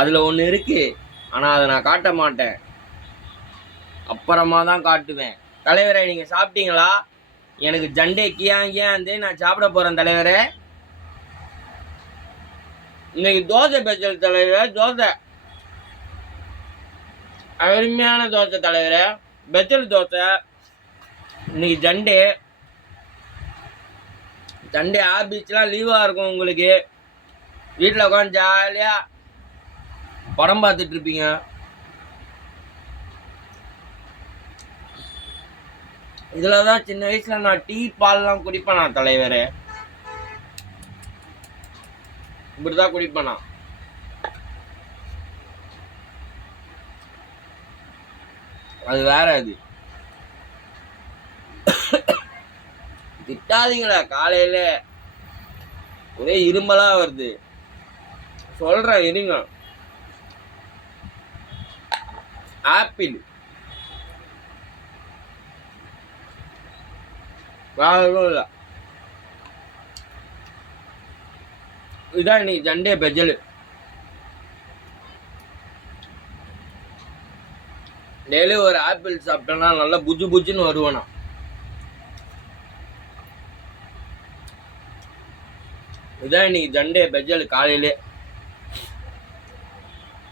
அதில் ஒன்று இருக்கு, ஆனால் அதை நான் காட்ட மாட்டேன், அப்புறமா தான் காட்டுவேன். தலைவரே நீங்கள் சாப்பிட்டீங்களா? எனக்கு ஜண்டே கியாங்கியாந்தே நான் சாப்பிட போகிறேன் தலைவரே. இன்னைக்கு தோசை பெச்சல் தலைவர், தோசை அருமையான தோசை தலைவரே, பெச்சல் தோசை. இன்னைக்கு சண்டே ஆபீஸ்லாம் லீவாக இருக்கும் உங்களுக்கு. வீட்டில் உட்காந்து ஜாலியாக படம் பார்த்துட்டு இருப்பீங்க. இதில் தான் சின்ன வயசில் நான் டீ பால்லாம் குடிப்பேன் நான் தலைவரே. இப்படி தான் குடிப்பேன் நான். அது வேற. அது திட்டாதீங்களா, காலையில ஒரே இருமலா வருது. சொல்றேன் இருங்க. ஆப்பிள் வேற எதுவும் இல்லை. இதான் இன்னைக்கு சண்டே பெஜல். டெய்லி ஒரு ஆப்பிள் சாப்பிட்டேன்னா நல்லா புஜு புஜுன்னு வருவேனா. இதான் இன்னைக்கு சண்டே பெஜல் காலையிலே.